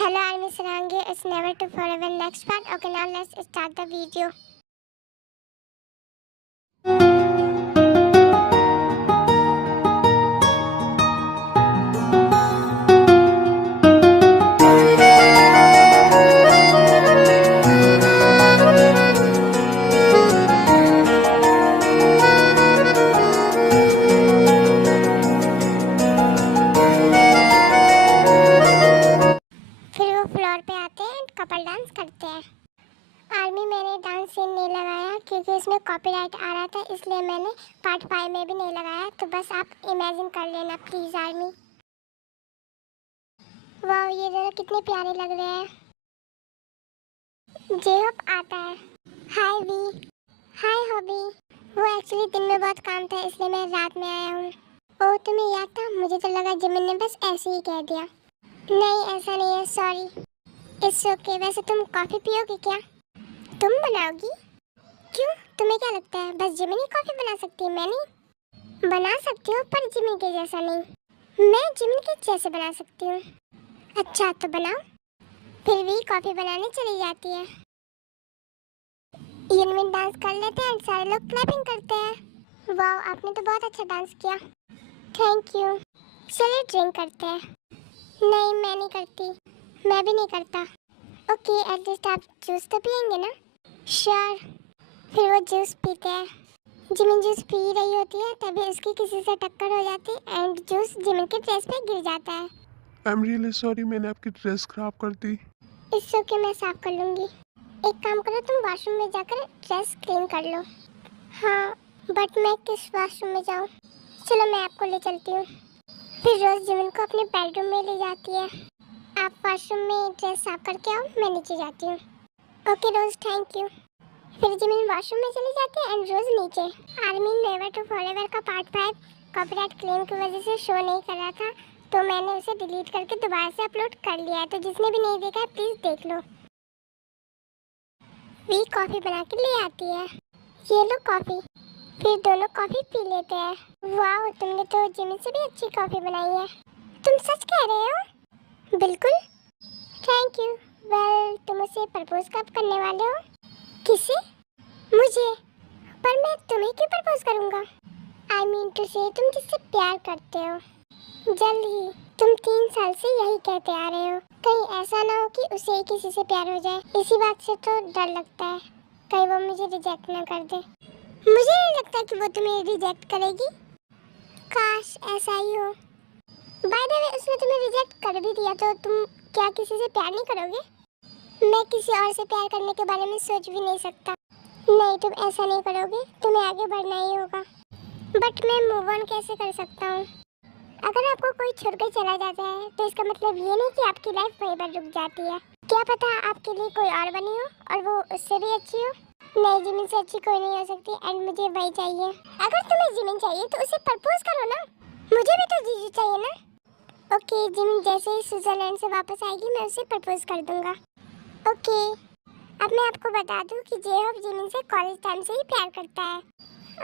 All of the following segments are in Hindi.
Hello, I'm Miss Rangi. It's never to forever. Next part. Okay, now let's start the video. फिर वो फ्लोर पे आते हैं और कपल डांस करते हैं। आर्मी मैंने डांस सीन नहीं लगाया क्योंकि इसमें कॉपीराइट आ रहा था, इसलिए मैंने पार्ट 5 में भी नहीं लगाया। तो बस आप इमेजिन कर लेना प्लीज आर्मी। वाह, ये दोनों कितने प्यारे लग रहे हैं। जेहॉप आता है। Hi V. Hi Hobi. वो एक्चुअली दिन में बहुत काम था इसलिए मैं रात में आया हूँ। ओह, तुम्हें याद था? मुझे तो लगा जिमिन ने बस ऐसे ही कह दिया। नहीं, ऐसा नहीं है, सॉरी। It's okay. वैसे तुम कॉफी पियोगे क्या? तुम बनाओगी? क्यों, तुम्हें क्या लगता है बस जिमिन ही कॉफी बना सकती है? मैं नहीं। बना सकती हूँ पर जिमिन के जैसा नहीं। मैं जिमिन के जैसे बना सकती हूँ। अच्छा तो बनाओ। फिर भी कॉफी बनाने चली जाती है। यूनमिन डांस कर लेते हैं और सारे लोग क्लैपिंग करते हैं। वाह, आपने तो बहुत अच्छा डांस किया। Thank you. चलिए ड्रिंक करते हैं। नहीं, मैं नहीं करती। मैं भी नहीं करता। ओके, एटलीस्ट आप जूस तो पियेंगे ना? श्योर। फिर वो जूस पीते हैं। जिमिन जूस पी रही होती है तभी उसकी किसी से टक्कर हो जाती है एंड जूस जिमिन के ड्रेस पे गिर जाता है। आई एम रियली सॉरी, मैंने आपकी ड्रेस खराब कर दी। इस ओके, मैं साफ कर लूँगी। एक काम करो, तुम वॉशरूम में जाकर ड्रेस क्लीन कर लो। हाँ, बट मैं किस वॉशरूम में जाऊँ? चलो मैं आपको ले चलती हूँ। फिर रोज जिमिन को अपने बेडरूम में ले जाती है। आप वॉशरूम में ड्रेस साफ करके आओ, मैं नीचे जाती हूँ। Okay Rose, thank you. फिर जिमिन वॉशरूम में चली जाती है एंड रोज नीचे। आर्मी नेवर टू फॉरएवर का पार्ट 5 कॉपीराइट क्लेम की वजह से शो नहीं कर रहा था, तो मैंने उसे डिलीट करके दोबारा से अपलोड कर लिया है। तो जिसने भी नहीं देखा है प्लीज देख लो। वी कॉफी बना के ले आती है। ये लो कॉफी। फिर दोनों कॉफी पी लेते हैं। वाह, तुमने तो जिमिन से भी अच्छी कॉफी बनाई है। तुम सच कह रहे हो? बिल्कुल। Thank you. वेल, तुम उसे प्रपोज कब करने वाले हो? किसे? मुझे। पर मैं तुम्हें क्यों प्रपोज करूंगा? आई मीन टू से तुम जिससे प्यार करते हो। जल्द ही। तुम 3 साल से यही कहते आ रहे हो। कहीं ऐसा ना हो कि उसे ही किसी से प्यार हो जाए। इसी बात से तो डर लगता है कहीं वो मुझे रिजेक्ट ना कर दे। मुझे नहीं लगता कि वो तुम्हें रिजेक्ट करेगी। काश ऐसा ही हो। बाय द वे, उसने तुम्हें रिजेक्ट कर भी दिया तो तुम क्या किसी से प्यार नहीं करोगे? मैं किसी और से प्यार करने के बारे में सोच भी नहीं सकता। नहीं, तुम ऐसा नहीं करोगे, तुम्हें आगे बढ़ना ही होगा। बट मैं मूव ऑन कैसे कर सकता हूँ? अगर आपको कोई छोड़कर चला जाता है तो इसका मतलब ये नहीं कि आपकी लाइफ वहीं पर रुक जाती है। क्या पता आपके लिए कोई और बनी हो और वो उससे भी अच्छी हो। नहीं, जिमिन से अच्छी कोई नहीं हो सकती एंड मुझे वही चाहिए। अगर तुम्हें जिमिन चाहिए तो उसे प्रपोज करो ना। मुझे भी तो जीजू चाहिए ना। ओके, जिमिन जैसे ही स्विट्जरलैंड से वापस आएगी मैं उसे प्रपोज कर दूंगा। ओके। अब मैं आपको बता दूं कि जेहॉप जिमिन से कॉलेज टाइम से ही प्यार करता है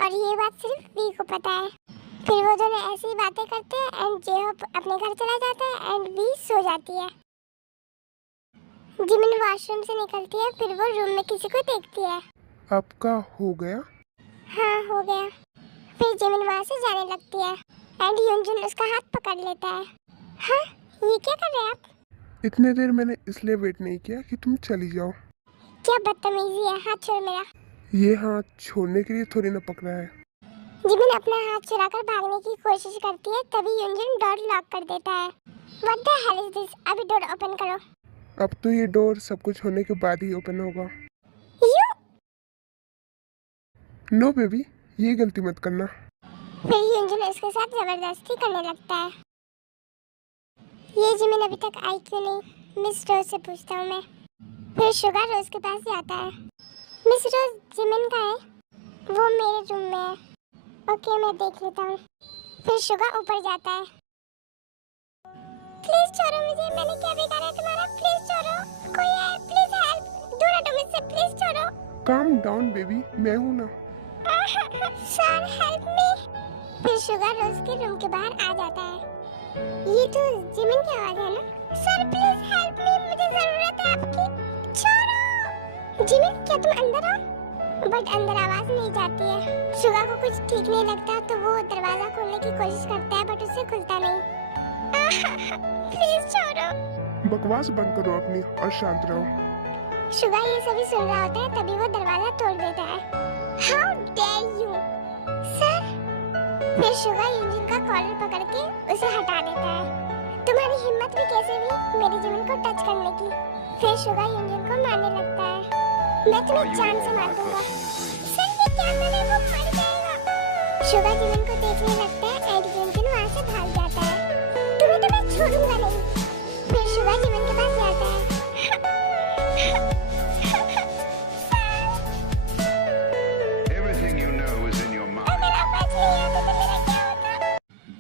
और ये बात सिर्फ वी को पता है। फिर वो दोनों ऐसी ही बातें करते हैं एंड जेहॉप अपने घर चला जाता है एंड वी सो जाती है। जिमिन वॉशरूम से निकलती है, फिर वो रूम में किसी को देखती है। आपका हो गया? हाँ, हो गया। फिर जिमिन वहाँ से जाने लगती है एंड युनजुन उसका हाथ पकड़ लेता है। हाँ, ये क्या कर रहे हैं आप? इतने देर मैंने इसलिए वेट नहीं किया कि तुम चली जाओ। क्या बदतमीजी है, हाथ छोड़ मेरा। ये हाथ छोड़ने के लिए थोड़ी ना पकड़ा है। जिमिन अपना हाथ चुराकर भागने की कोशिश करती है, तभी युनजुन डोर लॉक कर देता है। What the hell is this? अभी डोर ओपन करो। अब तो ये डोर सब कुछ होने के बाद ही ओपन होगा। यू। नो बेबी, ये गलती मत करना। फिर युनजुन उसके साथ जबरदस्ती करने लगता है। ये जिमिन अभी तक आई क्यों नहीं? मिस रोज से पूछता हूँ मैं। फिर शुगर रोज के पास जाता है। मिस रोज, जिमिन कहाँ है? वो मेरे रूम में है। ओके, मैं देख लेता हूँ। फिर शुगर ऊपर जाता है। प्लीज छोड़ो मुझे, मैंने क्या बिगाड़ा तुम्हारा? प्लीज छोड़ो, कोई है, प्लीज हेल्प, दूर हटो मुझसे, प्लीज छोड़ो। काम डाउन बेबी, मैं हूँ ना। Sir help me. फिर शुगर रोज के रूम के बाहर आ जाता है। ये तो जिमिन की आवाज है ना? सर प्लीज हेल्प मी, क्या तुम अंदर हो? बट अंदर आवाज नहीं जाती है। शुगा को कुछ ठीक नहीं लगता तो वो दरवाजा खोलने की कोशिश करता है बट उससे खुलता नहीं। प्लीज छोड़ो। बकवास बंद करो अपनी और शांत रहो। शुगा ये सभी सुन रहा होता है तभी वो दरवाजा तोड़ देता है। How dare you sir. फिर शुगा यूजिन का कॉलर पकड़ के उसे हटा देता है। तुम्हारी हिम्मत भी कैसे हुई मेरे जिमिन को टच करने की? फिर शुगा यूजिन को मारने लगता है। मैं तुम्हें जान से मार दूंगा। सर ये क्या करे, वो मर जाएगा। शुगा जिमिन को देखने लगता है एंड यूजिन वहां से भाग जाता है। तुम्हें तो मैं छोड़ूंगा नहीं। फिर शुगा जिमिन के पास जाता है।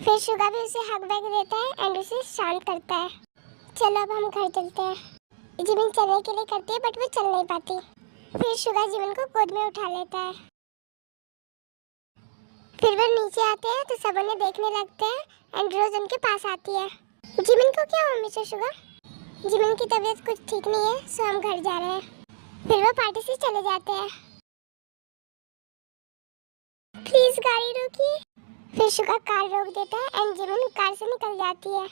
फिर शुगा भी उसे हग बैग देता है एंड उसे शांत करता है। चलो अब हम घर चलते हैं। जिमिन चलने के लिए करती है बट वो चल नहीं पाती। फिर शुगा जिमिन को गोद में उठा लेता है। फिर वो नीचे आते हैं तो सब उन्हें देखने लगते हैं एंड रोज उनके पास आती है। जिमिन को क्या हुआ मिस्टर शुगा? जिमिन की तबीयत कुछ ठीक नहीं है सो हम घर जा रहे हैं। फिर वो पार्टी से चले जाते हैं। प्लीज गाड़ी रोकिए। फिर शुगा कार रोक देता है एंड जिमिन कार से निकल जाती है।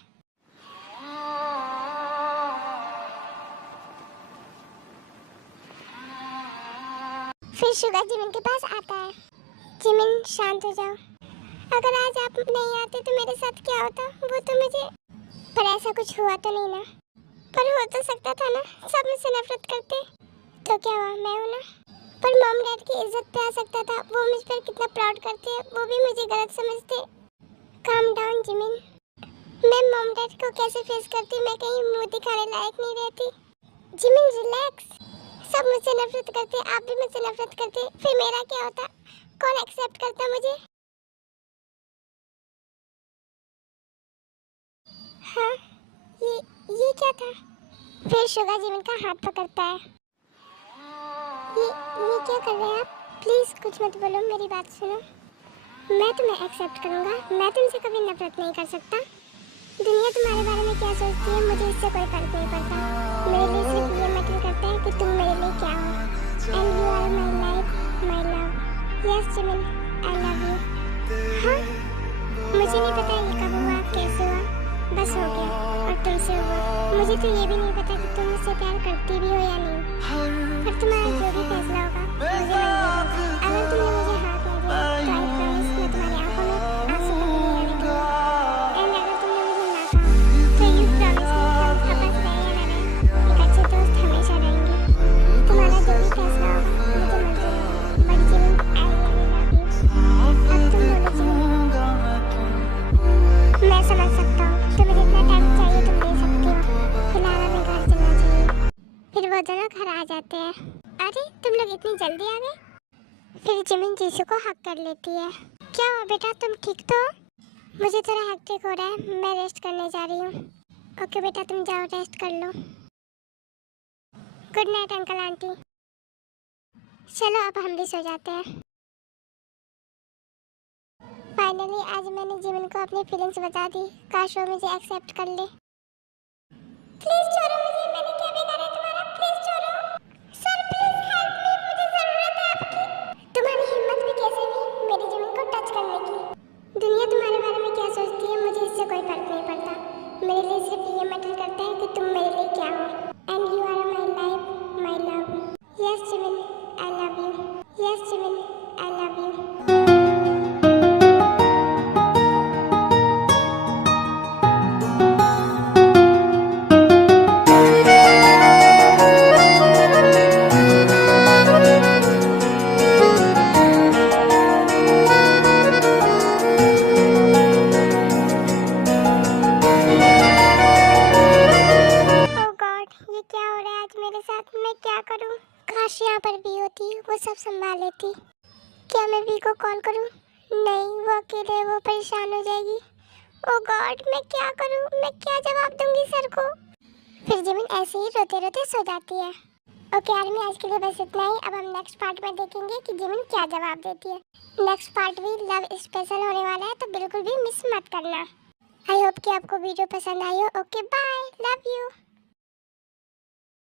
फिर शुगा जिमिन के पास आता है। जिमिन शांत हो जाओ। अगर आज आप नहीं आते तो मेरे साथ क्या होता वो तो मुझे, पर ऐसा कुछ हुआ तो नहीं ना? पर हो तो सकता था ना, सब मुझसे नफरत करते तो क्या हुआ, मैं हूं ना। पर मॉम डैड की इज्जत पे आ सकता था, वो मुझ पर कितना प्राउड करते वो भी मुझे गलत समझते। Calm down Jimin. मैं मॉम डैड को कैसे फेस करती, मैं कहीं मुंह दिखाने लायक नहीं रहती। Jimin relax. सब मुझसे नफरत करते, आप भी मुझसे नफरत करते, फिर मेरा क्या होता? कौन एक्सेप्ट करता मुझे? हाँ ये क्या था? फिर शुगा जिमिन का हाथ पकड़ता है। ये क्या कर रहे हैं आप? प्लीज कुछ मत बोलो, मेरी बात सुनो। मैं तुम्हें एक्सेप्ट करूंगा, मैं तुमसे कभी नफरत नहीं कर सकता। दुनिया तुम्हारे बारे में क्या सोचती है मुझे इससे कोई फर्क नहीं पड़ता। मेरे लिए सिर्फ ये मैटर करता है कि तुम मेरे लिए क्या हो। And you are my life, my love. Yes Jimin, I love you. हाँ, मुझे नहीं पता ये कब हुआ, कैसे हुआ, बस हो गया और तुमसे हुआ। मुझे तो ये भी नहीं पता कि तुम मुझसे प्यार करती भी हो या नहीं। पर तुम्हारा जो भी फैसला होगा मुझे मंजूर होगा। अगर तुमने मुझे हाँ कह दिया तो आई प्रॉमिस मैं तुम्हारी आंखों में आंसू तक नहीं आने दूंगी। एंड अगर तुमने मुझे ना कहा तो यू प्रॉमिस मी कि हम आपस रहे या ना रहे एक अच्छे दोस्त हमेशा रहेंगे। तुम्हारा जो भी फैसला होगा मुझे मंजूर है। But Jimin, I really love you. अब तुम बोलो जिमिन। मैं समझ सकता हूँ, तुम्हें जितना टाइम चाहिए तुम दे सकती हो। फिलहाल हमें घर चलना चाहिए। फिर वो दोनों घर आ जाते हैं। अरे तुम लोग इतनी जल्दी आ गए? फिर जिमिन जीसू को हक कर लेती है। क्या हुआ बेटा, तुम ठीक तो हो? मुझे थोड़ा हेक्टिक हो रहा है, मैं रेस्ट करने जा रही हूँ। ओके बेटा तुम जाओ रेस्ट कर लो। Good night uncle aunty. चलो अब हम भी सो जाते हैं। फाइनली आज मैंने जिमिन को अपनी फीलिंग्स बता दी। काश वो मुझे एक्सेप्ट कर ले। प्लीज छोड़ो मुझे, मैंने क्या बिगाड़ा तुम्हारा? प्लीज छोड़ो सर, प्लीज हेल्प मी, मुझे जरूरत है आपकी। तुम्हारी हिम्मत भी कैसे हुई मेरे जिमिन को टच करने की? दुनिया तुम्हारे बारे में क्या सोचती है मुझे इससे कोई फर्क नहीं पड़ता। मेरे लिए सिर्फ ये मैटर करता है कि तुम मेरे लिए क्या हो। And you are my life, my love. Yes Jimin, I love you. Yes Jimin, I love you. काश यहाँ पर भी होती, वो सब संभाल लेती। क्या मैं वी को कॉल करूँ? नहीं, वो अकेले है, वो परेशान हो जाएगी। ओह गॉड, मैं क्या करूँ? मैं क्या जवाब दूंगी सर को? फिर जिमिन ऐसे ही रोते रोते सो जाती है। ओके आर्मी, आज के लिए बस इतना ही। अब हम नेक्स्ट पार्ट में देखेंगे कि जिमिन क्या जवाब देती है। नेक्स्ट पार्ट भी लव स्पेशल होने वाला है तो बिल्कुल भी मिस मत करना। आई होप कि आपको वीडियो पसंद आई हो। Okay bye, love you.